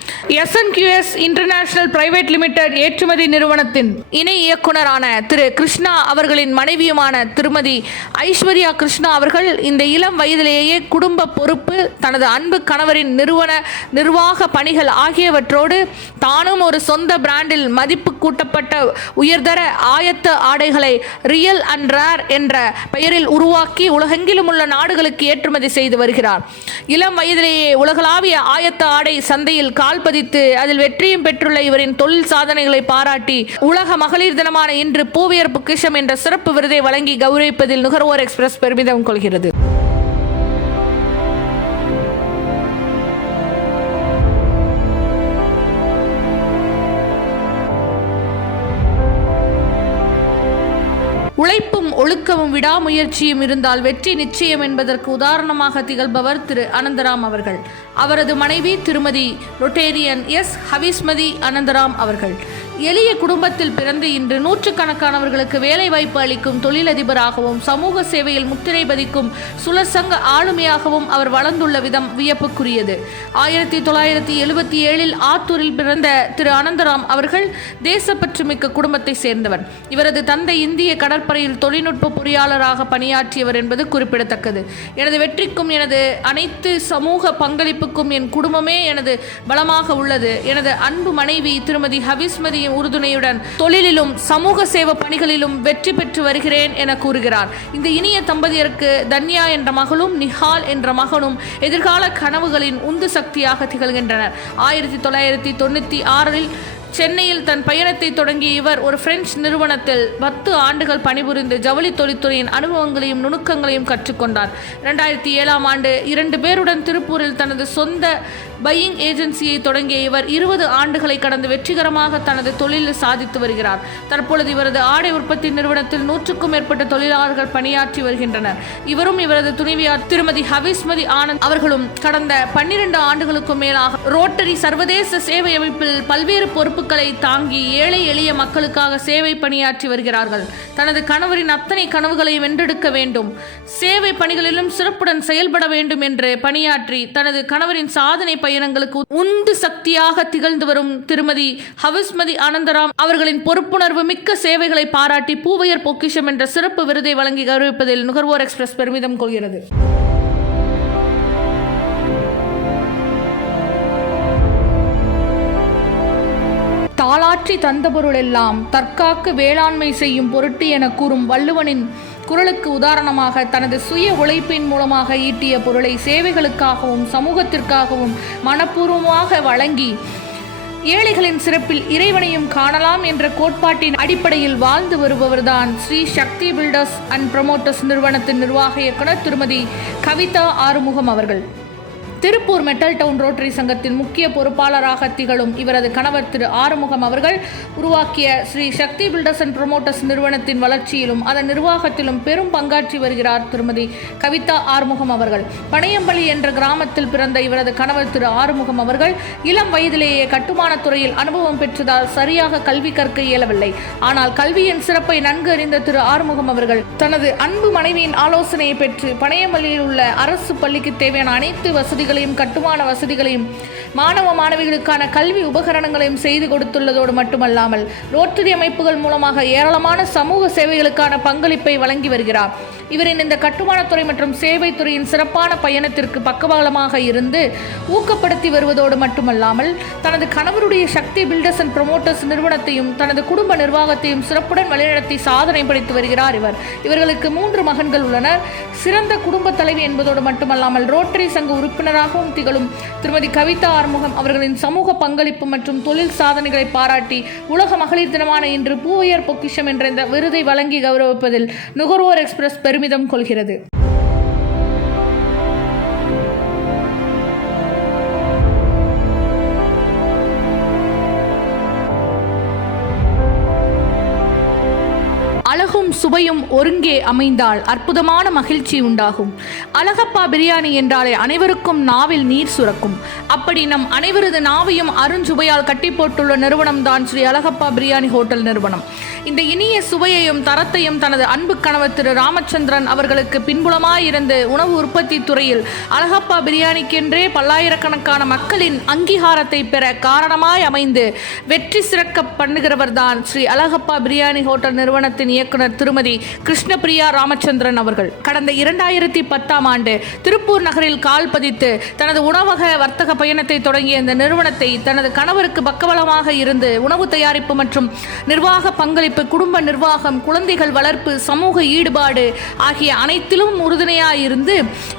SNQS இன்டர்நேஷனல் பிரைவேட் லிமிடெட் ஏற்றுமதி நிறுவனத்தின் இணை இயக்குனரான திரு கிருஷ்ணா அவர்களின் மனைவியுமான திருமதி ஐஸ்வர்யா கிருஷ்ணா அவர்கள் இந்த இளம் வயதிலேயே குடும்ப பொறுப்பு, தனது அன்பு கணவரின் நிர்வாக பணிகள் ஆகியவற்றோடு தானும் ஒரு சொந்த பிராண்டில் மதிப்பு கூட்டப்பட்ட உயர்தர ஆயத்த ஆடைகளை ரியல் அண்ட் ரேர் என்ற பெயரில் உருவாக்கி உலகெங்கிலும் உள்ள நாடுகளுக்கு ஏற்றுமதி செய்து வருகிறார். இளம் வயதிலேயே உலகளாவிய ஆயத்த ஆடை சந்தையில் கால் பதித்து அதில் வெற்றியும் பெற்றுள்ள இவரின் தொழில் சாதனைகளை பாராட்டி உலக மகளிர் தினமான இன்று பூவையர் பொக்கிஷம் என்ற சிறப்பு விருதை வழங்கி கௌரவிப்பதில் நுகர்வோர் எக்ஸ்பிரஸ் பெருமிதம் கொள்கிறது. உழைப்பும் ஒழுக்கமும் விடாமுயற்சியும் இருந்தால் வெற்றி நிச்சயம் என்பதற்கு உதாரணமாக திகழ்பவர் திரு அனந்தராம் அவர்கள். அவரது மனைவி திருமதி ரொட்டேரியன் ஹவிஸ்மதி அனந்தராம் அவர்கள் எளிய குடும்பத்தில் பிறந்து இன்று நூற்றுக்கணக்கானவர்களுக்கு வேலை வாய்ப்பு அளிக்கும் தொழிலதிபராகவும் சமூக சேவையில் முத்திரை பதிக்கும் சுழற்சங்க ஆளுமையாகவும் அவர் வளர்ந்துள்ள விதம் வியப்புக்குரியது. 1977 ஆத்தூரில் பிறந்த திரு அனந்தராம் அவர்கள் தேசப்பற்று மிக்க குடும்பத்தை சேர்ந்தவர். இவரது தந்தை இந்திய கடற்படையில் தொழில்நுட்ப பொறியாளராக பணியாற்றியவர் என்பது குறிப்பிடத்தக்கது. எனது வெற்றிக்கும் எனது அனைத்து சமூக பங்களிப்புக்கும் என் குடும்பமே எனது பலமாக உள்ளது. எனது அன்பு மனைவி திருமதி ஹவிஸ்மதி உறுதுணையுடன் தொழிலிலும் சமூக சேவை பணிகளிலும் வெற்றி பெற்று வருகிறேன் என கூறுகிறார். இந்த இனிய தம்பதியருக்கு தன்யா என்ற மகளும் நிஹால் என்ற மகனும் எதிர்கால கனவுகளின் உந்து சக்தியாக திகழ்கின்றனர். 1996 சென்னையில் தன் பயணத்தை தொடங்கிய இவர் ஒரு பிரெஞ்சு நிறுவனத்தில் 10 ஆண்டுகள் பணிபுரிந்து ஜவுளி தொழில்துறையின் அனுபவங்களையும் நுணுக்கங்களையும் கற்றுக்கொண்டார். 2007 ஆண்டு 2 பேருடன் திருப்பூரில் தனது சொந்த பையிங் ஏஜென்சியை தொடங்கிய இவர் 20 ஆண்டுகளை கடந்து வெற்றிகரமாக தனது தொழிலில் சாதித்து வருகிறார். தற்பொழுது இவரது ஆடை உற்பத்தி நிறுவனத்தில் 100க்கும் மேற்பட்ட தொழிலாளர்கள் பணியாற்றி வருகின்றனர். இவரும் இவரது துணைவியார் திருமதி ஹவிஸ்மதி ஆனந்த் அவர்களும் கடந்த 12 ஆண்டுகளுக்கும் மேலாக ரோட்டரி சர்வதேச சேவை அமைப்பில் பல்வேறு பொறுப்புகளை தாங்கி ஏழை எளிய மக்களுக்காக சேவை பணியாற்றி வருகிறார்கள். தனது கணவரின் அத்தனை கனவுகளையும் வென்றெடுக்க வேண்டும், சேவை பணிகளிலும் சிறப்புடன் செயல்பட வேண்டும் என்று பணியாற்றி தனது கணவரின் சாதனை பயணங்களுக்கு உந்து சக்தியாக திகழ்ந்து வரும் திருமதி ஹவிஸ்மதி அனந்தராம் அவர்களின் பொறுப்புணர்வு மிக்க சேவைகளை பாராட்டி பூவையர் பொக்கிஷம் என்ற சிறப்பு விருதை வழங்கி கௌரவிப்பதில் நுகர்வோர் எக்ஸ்பிரஸ் பெருமிதம் கொள்கிறது. தாளாற்றி தந்த பொருள் எல்லாம் தற்காக்க வேளாண்மை செய்யும் பொருட்டு என கூறும் வள்ளுவனின் குறளுக்கு உதாரணமாக தனது சுய உழைப்பின் மூலமாக ஈட்டிய பொருளை சேவைகளுக்காகவும் சமூகத்திற்காகவும் மனப்பூர்வமாக வழங்கி ஏழைகளின் சிறப்பில் இறைவனையும் காணலாம் என்ற கோட்பாட்டின் அடிப்படையில் வாழ்ந்து வருபவர்தான் ஸ்ரீ சக்தி பில்டர்ஸ் அண்ட் ப்ரமோட்டர்ஸ் நிறுவனத்தின் நிர்வாக இயக்குனர் திருமதி கவிதா ஆறுமுகம் அவர்கள். திருப்பூர் மெட்டல் டவுன் ரோட்டரி சங்கத்தின் முக்கிய பொறுப்பாளராக திகழும் இவரது கணவர் திரு ஆறுமுகம் அவர்கள் உருவாக்கிய ஸ்ரீ சக்தி பில்டர்ஸ் அண்ட் ப்ரமோட்டர்ஸ் நிறுவனத்தின் வளர்ச்சியிலும் அதன் நிர்வாகத்திலும் பெரும் பங்காற்றி வருகிறார் திருமதி கவிதா ஆறுமுகம் அவர்கள். பனையம்பள்ளி என்ற கிராமத்தில் பிறந்த இவரது கணவர் திரு ஆறுமுகம் அவர்கள் இளம் வயதிலேயே கட்டுமானத் துறையில் அனுபவம் பெற்றதால் சரியாக கல்வி கற்க இயலவில்லை. ஆனால் கல்வியின் சிறப்பை நன்கு அறிந்த திரு ஆறுமுகம் அவர்கள் தனது அன்பு மனைவியின் ஆலோசனையை பெற்று பனையம்பள்ளியில் உள்ள அரசு பள்ளிக்கு தேவையான அனைத்து வசதிகளையும் கட்டுமான வசதிகளையும் மாணவ மாணவிகளுக்கான கல்வி உபகரணங்களையும் செய்து கொடுத்துள்ளதோடு மட்டுமல்லாமல் ரோட்டரி அமைப்புகள் மூலமாக ஏராளமான சமூக சேவைகளுக்கான பங்களிப்பை வழங்கி வருகிறார். இவரின் இந்த கட்டுமானத்துறை மற்றும் சேவை துறையின் சிறப்பான பயணத்திற்கு பக்கபலமாக இருந்து ஊக்கப்படுத்தி வருவதோடு மட்டுமல்லாமல் தனது கணவருடைய சக்தி பில்டர்ஸ் அண்ட் ப்ரமோட்டர்ஸ் நிறுவனத்தையும் தனது குடும்ப நிர்வாகத்தையும் சிறப்புடன் வழிநடத்தி சாதனை படைத்து வருகிறார். இவர்களுக்கு 3 மகன்கள் உள்ளனர். சிறந்த குடும்ப தலைவி என்பதோடு மட்டுமல்லாமல் ரோட்டரி சங்க உறுப்பினராகவும் திகழும் திருமதி கவிதா ஆறுமுகம் அவர்களின் சமூக பங்களிப்பு மற்றும் தொழில் சாதனைகளை பாராட்டி உலக மகளிர் தினமான இன்று பூவையர் பொக்கிஷம் என்ற இந்த விருதை வழங்கி கௌரவிப்பதில் நுகர்வோர் எக்ஸ்பிரஸ் பெருமிதம் கொள்கிறது. அழகும் சுவையும் ஒருங்கே அமைந்தால் அற்புதமான மகிழ்ச்சி உண்டாகும். அழகப்பா பிரியாணி என்றாலே அனைவருக்கும் நாவில் நீர் சுரக்கும். அப்படி நம் அனைவரது நாவையும் அருஞ்சுவையால் கட்டி போட்டுள்ள நிறுவனம் தான் ஸ்ரீ அழகப்பா பிரியாணி ஹோட்டல் நிறுவனம். இந்த இனிய சுவையையும் தரத்தையும் தனது அன்பு கணவர் திரு ராமச்சந்திரன் அவர்களுக்கு பின்புலமாயிருந்து உணவு உற்பத்தி துறையில் அழகப்பா பிரியாணிக்கென்றே பல்லாயிரக்கணக்கான மக்களின் அங்கீகாரத்தை பெற காரணமாய் அமைந்து வெற்றி சிறக்க பண்ணுகிறவர் தான் ஸ்ரீ அழகப்பா பிரியாணி ஹோட்டல் நிறுவனத்தின் இயக்குனர் திருமதி கிருஷ்ணபிரியா ராமச்சந்திரன் அவர்கள். கடந்த 2010ஆம் ஆண்டு திருப்பூர் நகரில் கால் பதித்து தனது உணவக வர்த்தக பயணத்தை தொடங்கிய இந்த நிறுவனத்தை தனது கணவருக்கு பக்கபலமாக இருந்து உணவு தயாரிப்பு மற்றும் நிர்வாக பங்களிப்பு, குடும்ப நிர்வாகம், குழந்தைகள் வளர்ப்பு, சமூக ஈடுபாடு ஆகிய அனைத்திலும் உறுதுணையாயிருந்து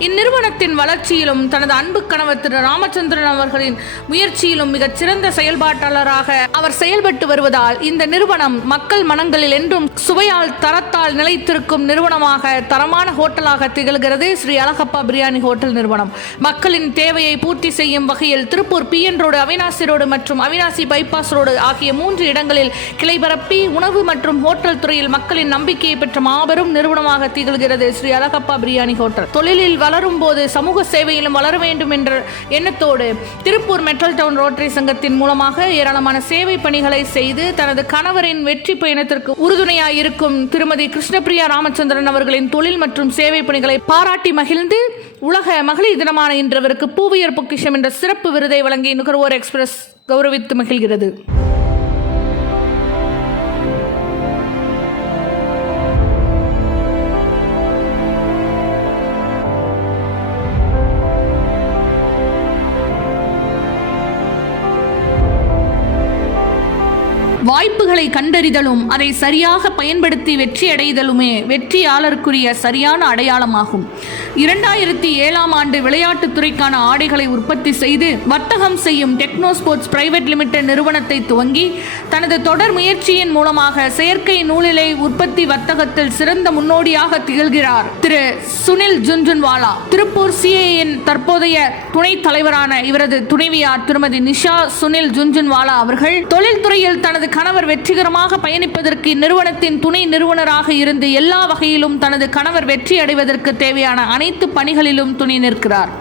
இந்நிறுவனத்தின் வளர்ச்சியிலும் தனது அன்பு கணவர் திரு ராமச்சந்திரன் அவர்களின் முயற்சியிலும் மிகச் சிறந்த செயல்பாட்டாளராக அவர் செயல்பட்டு வருவதால் இந்த நிறுவனம் மக்கள் மனங்களில் என்றும் சுவையால் தரத்தால் நிலைத்திருக்கும் நிறுவனமாக, தரமான ஹோட்டலாக திகழ்கிறது ஸ்ரீ அழகப்பா பிரியாணி ஹோட்டல் நிறுவனம். மக்களின் தேவையை பூர்த்தி செய்யும் வகையில் Tiruppur PN road, Avinashi road மற்றும் அவினாசி பைபாஸ் ரோடு ஆகிய 3 இடங்களில் கிளை பரப்பி உணவு மற்றும் ஹோட்டல் துறையில் மக்களின் நம்பிக்கையை பெற்ற மாபெரும் நிறுவனமாக திகழ்கிறது ஸ்ரீ அழகப்பா பிரியாணி ஹோட்டல். தொழிலில் வளரும் போது சமூக சேவையிலும் வளர வேண்டும் என்ற எண்ணத்தோடு திருப்பூர் மெட்ரல் டவுன் ரோட்டரி சங்கத்தின் மூலமாக ஏராளமான சேவை பணிகளை செய்து தனது கணவரின் வெற்றி பயணத்திற்கு உறுதுணையாய் இருக்கும் திருமதி கிருஷ்ணபிரியா ராமச்சந்திரன் அவர்களின் தொழில் மற்றும் சேவை பணிகளை பாராட்டி மகிழ்ந்து உலக மகளிர் தினமான இன்றவருக்கு பூவையர் பொக்கிஷம் என்ற சிறப்பு விருதை வழங்கி நுகர்வோர் எக்ஸ்பிரஸ் கௌரவித்து மகிழ்கிறது. வாய்ப்புகளை கண்டறிதலும் அதை சரியாக பயன்படுத்தி வெற்றியடைதலுமே வெற்றியாளருக்குரிய சரியான அடையாளமாகும். 2007ஆம் ஆண்டு விளையாட்டுத் துறைக்கான ஆடைகளை உற்பத்தி செய்து வர்த்தகம் செய்யும் டெக்னோ ஸ்போர்ட்ஸ் பிரைவேட் லிமிடெட் நிறுவனத்தை துவங்கி தனது தொடர் முயற்சியின் மூலமாக செயற்கை நூலிலை உற்பத்தி வர்த்தகத்தில் சிறந்த முன்னோடியாக திகழ்கிறார் திரு சுனில் ஜுன்ஜுன்வாலா. திருப்பூர் CAN தற்போதைய துணைத் தலைவரான இவரது துணைவியார் திருமதி நிஷா சுனில் ஜுன்ஜுன்வாலா அவர்கள் தொழில்துறையில் தனது கணவர் வெற்றிகரமாக பயணிப்பதற்கு இந்நிறுவனத்தின் துணை நிறுவனராக இருந்து எல்லா வகையிலும் தனது கணவர் வெற்றி அடைவதற்கு தேவையான அனைத்து பணிகளிலும் துணை நிற்கிறார்.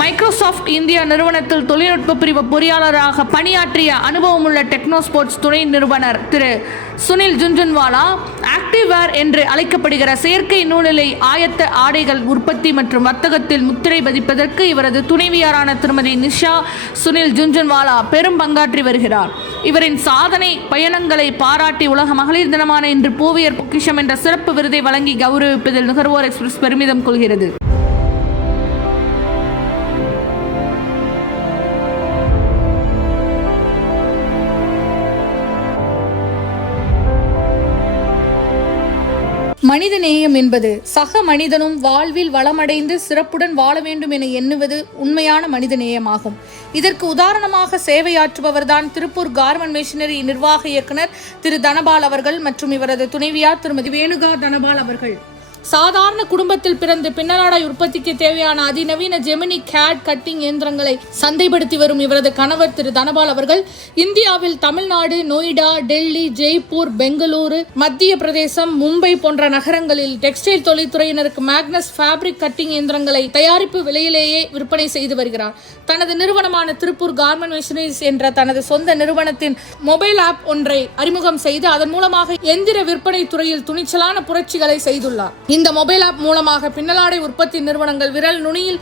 மைக்ரோசாஃப்ட் இந்தியா நிறுவனத்தில் தொழில்நுட்ப பிரிவு பொறியாளராக பணியாற்றிய அனுபவமுள்ள டெக்னோ ஸ்போர்ட்ஸ் துணை நிறுவனர் திரு சுனில் ஜுன்ஜுன்வாலா ஆக்டிவ்வேர் என்று அழைக்கப்படுகிற செயற்கை நூலிலை ஆயத்த ஆடைகள் உற்பத்தி மற்றும் வர்த்தகத்தில் முத்திரை பதிப்பதற்கு இவரது துணைவியாரான திருமதி நிஷா சுனில் ஜுன்ஜுன்வாலா பெரும் பங்காற்றி வருகிறார். இவரின் சாதனை பயணங்களை பாராட்டி உலக மகளிர் தினமான இன்று பூவையர் பொக்கிஷம் என்ற சிறப்பு விருதை வழங்கி கௌரவிப்பதில் நுகர்வோர் எக்ஸ்பிரஸ் பெருமிதம் கொள்கிறது. மனித நேயம் என்பது சக மனிதனும் வாழ்வில் வளமடைந்து சிறப்புடன் வாழ வேண்டும் என எண்ணுவது உண்மையான மனித நேயமாகும். இதற்கு உதாரணமாக சேவையாற்றுபவர்தான் திருப்பூர் கார்மெண்ட் மிஷனரி நிர்வாக இயக்குனர் திரு தனபால் அவர்கள் மற்றும் இவரது துணைவியார் திருமதி வேணுகா தனபால் அவர்கள். சாதாரண குடும்பத்தில் பிறந்து பின்னலாடை உற்பத்திக்கு தேவையான அதிநவீன ஜெமினி கேட் கட்டிங் இயந்திரங்களை சந்தைப்படுத்தி வரும் இவரது கணவர் திரு தனபால் அவர்கள் இந்தியாவில் தமிழ்நாடு, நொய்டா, டெல்லி, ஜெய்ப்பூர், பெங்களூரு, மத்திய பிரதேசம், மும்பை போன்ற நகரங்களில் டெக்ஸ்டைல் தொழில்துறையினருக்கு மேக்னஸ் ஃபேப்ரிக் கட்டிங் இயந்திரங்களை தயாரிப்பு விலையிலேயே விற்பனை செய்து வருகிறார். தனது நிறுவனமான திருப்பூர் கார்மெண்ட் மிஷனரிஸ் என்ற தனது சொந்த நிறுவனத்தின் மொபைல் ஆப் ஒன்றை அறிமுகம் செய்து அதன் மூலமாக எந்திர விற்பனை துறையில் துணிச்சலான புரட்சிகளை செய்துள்ளார். இந்த மொபைல் ஆப் மூலமாக பின்னலாடை உற்பத்தி நிறுவனங்கள் விரல் நுனியில்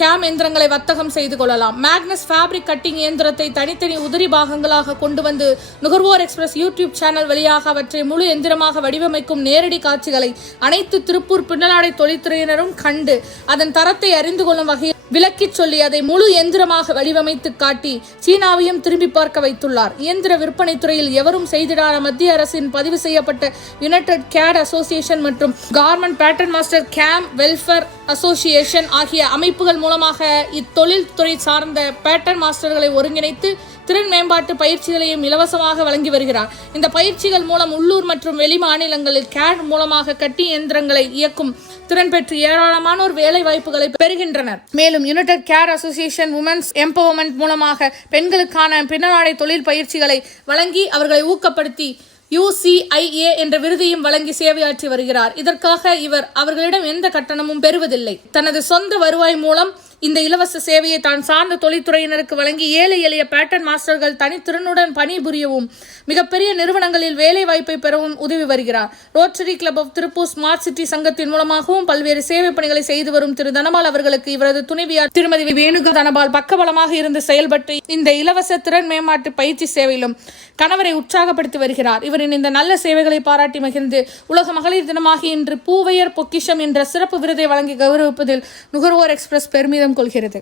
கேம் எந்திரங்களை வர்த்தகம் செய்து கொள்ளலாம். மேக்னஸ் ஃபேப்ரிக் கட்டிங் இயந்திரத்தை தனித்தனி உதிரி பாகங்களாக கொண்டு வந்து நுகர்வோர் எக்ஸ்பிரஸ் யூடியூப் சேனல் வழியாக அவற்றை முழு எந்திரமாக வடிவமைக்கும் நேரடி காட்சிகளை அனைத்து திருப்பூர் பின்னலாடை தொழில்துறையினரும் கண்டு அதன் தரத்தை அறிந்து கொள்ளும் வகையில் விளக்கிச் சொல்லி அதை முழு எந்திரமாக வடிவமைத்து காட்டி சீனாவையும் திரும்பி பார்க்க வைத்துள்ளார். இயந்திர விற்பனை துறையில் எவரும் செய்திடாத மத்திய அரசின் பதிவு செய்யப்பட்ட யுனைடெட் கேட் அசோசியேஷன் மற்றும் government pattern master game welfare association ஆகிய அமைப்புகள் மூலமாக இத்தொழில் துறை சார்ந்த பேட்டர்ன் மாஸ்டர்களை ஒருங்கிணைத்து திறன் மேம்பாட்டு பயிற்சிகளையும் இலவசமாக வழங்கி வருகிறார். இந்த பயிற்சிகள் மூலம் உள்ளூர் மற்றும் வெளி மாநிலங்களில் கேட் மூலமாக கட்டி இயந்திரங்களை இயக்கும் திறன் பெற்று ஏராளமானோர் வேலை வாய்ப்புகளை பெறுகின்றனர். மேலும் United care association women's empowerment மூலமாக பெண்களுக்கான பின்னலாடை தொழில் பயிற்சிகளை வழங்கி அவர்களை ஊக்கப்படுத்தி UCIA என்ற விருதையும் வழங்கி சேவையாற்றி வருகிறார். இதற்காக இவர் அவர்களிடம் எந்த கட்டணமும் பெறுவதில்லை. தனது சொந்த வருவாய் மூலம் இந்த இலவச சேவையை தான் சார்ந்த தொழில்துறையினருக்கு வழங்கி ஏழை எளிய பேட்டர்ன் மாஸ்டர்கள் தனித்திறனுடன் பணிபுரியவும் மிகப்பெரிய நிறுவனங்களில் வேலை வாய்ப்பை பெறவும் உதவி வருகிறார். Rotary Club of Tiruppur Smart City சங்கத்தின் மூலமாகவும் பல்வேறு சேவை பணிகளை செய்து வரும் திரு தனபால் அவர்களுக்கு இவரது துணைவியார் திருமதி வேணுகா தனபால் பக்கபலமாக இருந்து செயல்பட்டு இந்த இலவச திறன் மேம்பாட்டு பயிற்சி சேவையிலும் கணவரை உற்சாகப்படுத்தி வருகிறார். இவரின் இந்த நல்ல சேவைகளை பாராட்டி மகிழ்ந்து உலக மகளிர் தினமாகி இன்று பூவையர் பொக்கிஷம் என்ற சிறப்பு விருதை வழங்கி கௌரவிப்பதில் நுகர்வோர் எக்ஸ்பிரஸ் பெருமிதம் கொள்கிறது.